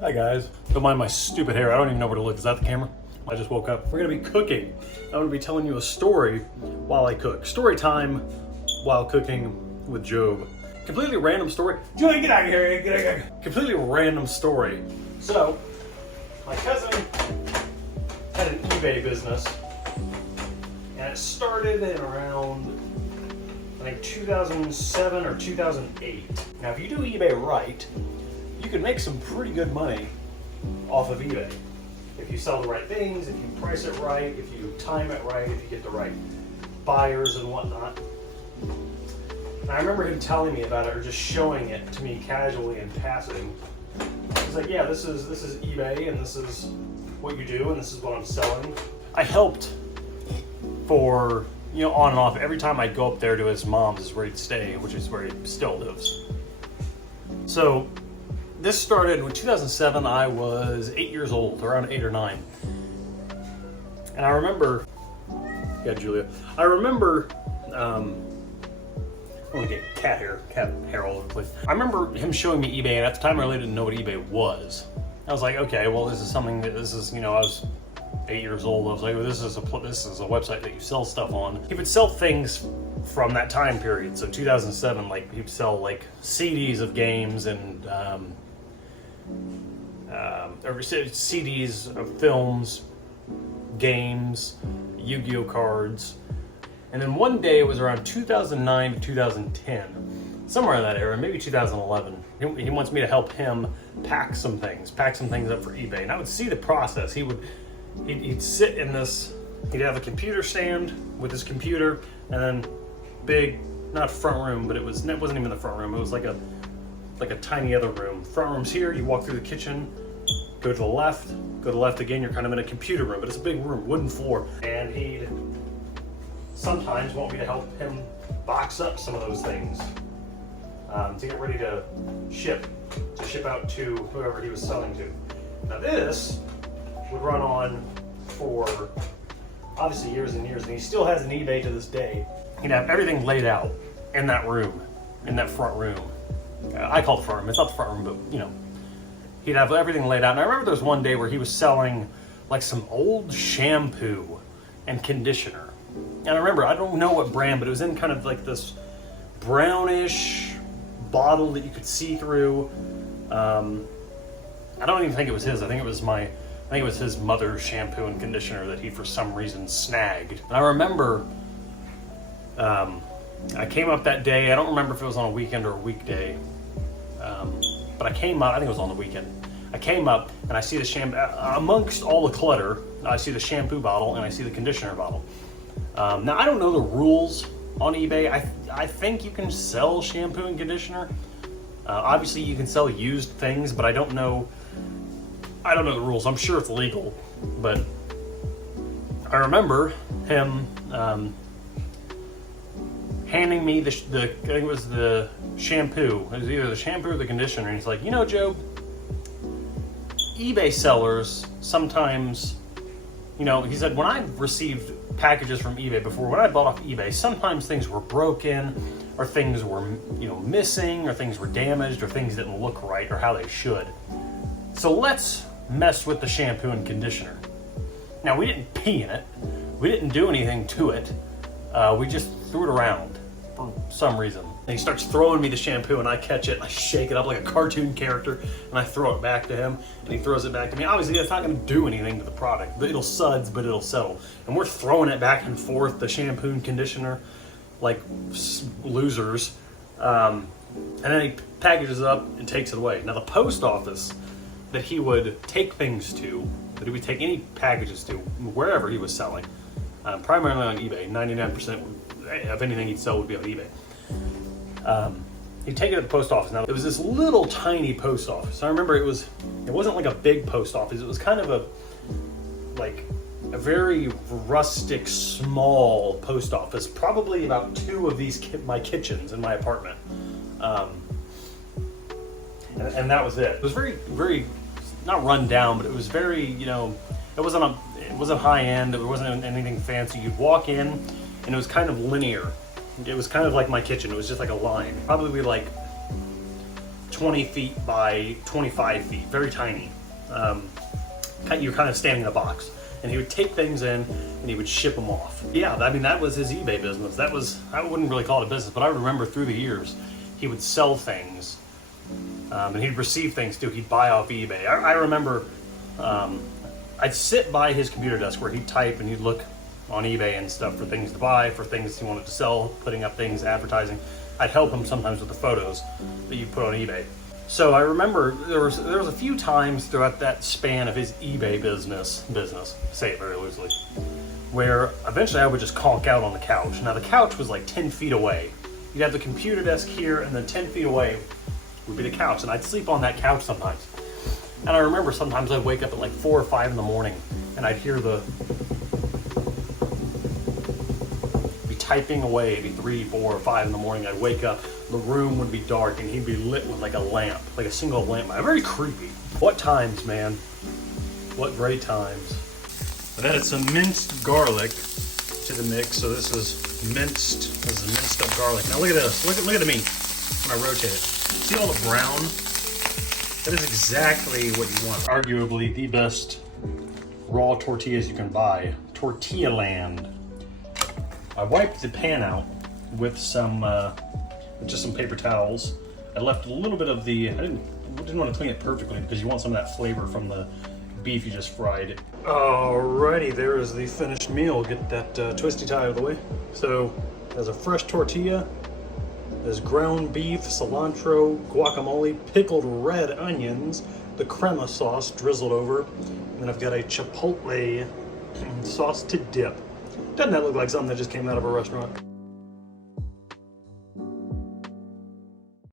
Hi guys. Don't mind my stupid hair. I don't even know where to look. Is that the camera? I just woke up. We're gonna be cooking. I'm gonna be telling you a story while I cook. Story time while cooking with Joab. Completely random story. Joab, get out of here. Get out of here. Completely random story. So, my cousin had an eBay business, and it started in around, I think, 2007 or 2008. Now, if you do eBay right, you can make some pretty good money off of eBay. If you sell the right things, if you price it right, if you time it right, if you get the right buyers and whatnot. And I remember him telling me about it, or just showing it to me casually in passing. He's like, yeah, this is eBay, and this is what you do, and this is what I'm selling. I helped for, on and off. Every time I'd go up there to his mom's, is where he'd stay, which is where he still lives. So this started in 2007. I was 8 years old, around 8 or 9. And I remember, yeah, Julia, I remember, I want to get cat hair all over the place. I remember him showing me eBay, and at the time I really didn't know what eBay was. I was like, okay, well, this is something that I was 8 years old. I was like, well, this is a website that you sell stuff on. He would sell things from that time period. So 2007, like he'd sell like CDs of games and CDs of films, games, Yu-Gi-Oh cards. And then one day, it was around 2009 to 2010, somewhere in that era, maybe 2011. He wants me to help him pack some things up for eBay. And I would see the process. He'd sit in this, he'd have a computer stand with his computer, and then big, not front room, but it wasn't even the front room. It was like a tiny other room. Front room's here. You walk through the kitchen, go to the left again. You're kind of in a computer room, but it's a big room, wooden floor. And he'd sometimes want me to help him box up some of those things to get ready to ship out to whoever he was selling to. Now this would run on for obviously years and years, and he still has an eBay to this day. He'd have everything laid out in that room, in that front room. I call it the front room. It's not the front room, but he'd have everything laid out. And I remember there was one day where he was selling like some old shampoo and conditioner. And I remember, I don't know what brand, but it was in kind of like this brownish bottle that you could see through. I don't even think it was his. I think it was his mother's shampoo and conditioner that he, for some reason, snagged. And I remember, I came up that day. I don't remember if it was on a weekend or a weekday. But I came up, I think it was on the weekend. I came up and I see the shampoo, amongst all the clutter, I see the shampoo bottle and I see the conditioner bottle. Now, I don't know the rules on eBay. I think you can sell shampoo and conditioner. Obviously, you can sell used things, but I don't know the rules. I'm sure it's legal, but I remember him handing me I think it was the shampoo. It was either the shampoo or the conditioner, and he's like, Joe, eBay sellers sometimes, he said, when I've received packages from eBay before, when I bought off eBay, sometimes things were broken, or things were, missing, or things were damaged, or things didn't look right, or how they should. So let's mess with the shampoo and conditioner. Now, we didn't pee in it. We didn't do anything to it. We just threw it around for some reason. And he starts throwing me the shampoo, and I catch it, and I shake it up like a cartoon character, and I throw it back to him, and he throws it back to me. Obviously, that's not going to do anything to the product. It'll suds, but it'll settle. And we're throwing it back and forth, the shampoo and conditioner, like losers. And then he packages it up and takes it away. Now, the post office that he would take things to, that he would take any packages to, wherever he was selling, primarily on eBay, 99% of anything he'd sell would be on eBay. He'd take it to the post office. Now, it was this little tiny post office. I remember it wasn't like a big post office. It was kind of a very rustic, small post office. Probably about 2 of these my kitchens in my apartment. And that was it. It was very, very, not run down, but it was very, it wasn't high end. It wasn't anything fancy. You'd walk in, and it was kind of linear. It was kind of like my kitchen. It was just like a line. Probably like 20 feet by 25 feet, very tiny. You're kind of standing in a box. And he would take things in and he would ship them off. Yeah, I mean, that was his eBay business. That was, I wouldn't really call it a business, but I remember through the years, he would sell things and he'd receive things too. He'd buy off eBay. I remember I'd sit by his computer desk where he'd type and he'd look on eBay and stuff for things to buy, for things he wanted to sell, putting up things, advertising. I'd help him sometimes with the photos that you'd put on eBay. So I remember there was a few times throughout that span of his eBay business, say it very loosely, where eventually I would just conk out on the couch. Now the couch was like 10 feet away. You'd have the computer desk here, and then 10 feet away would be the couch, and I'd sleep on that couch sometimes. And I remember sometimes I'd wake up at like 4 or 5 in the morning, and I'd hear be typing away. It'd be 3, 4, or 5 in the morning. I'd wake up. The room would be dark and he'd be lit with like a lamp, like a single lamp. Very creepy. What times, man. What great times. I've added some minced garlic to the mix. So this is minced up garlic. Now look at this. Look at the meat when I rotate it. See all the brown? That is exactly what you want. Arguably the best raw tortillas you can buy. Tortilla Land. I wiped the pan out with some just some paper towels. I left a little bit of the, I didn't want to clean it perfectly because you want some of that flavor from the beef you just fried. Alrighty, there is the finished meal. Get that twisty tie out of the way. So, there's a fresh tortilla, there's ground beef, cilantro, guacamole, pickled red onions, the crema sauce drizzled over, and then I've got a chipotle sauce to dip. Doesn't that look like something that just came out of a restaurant?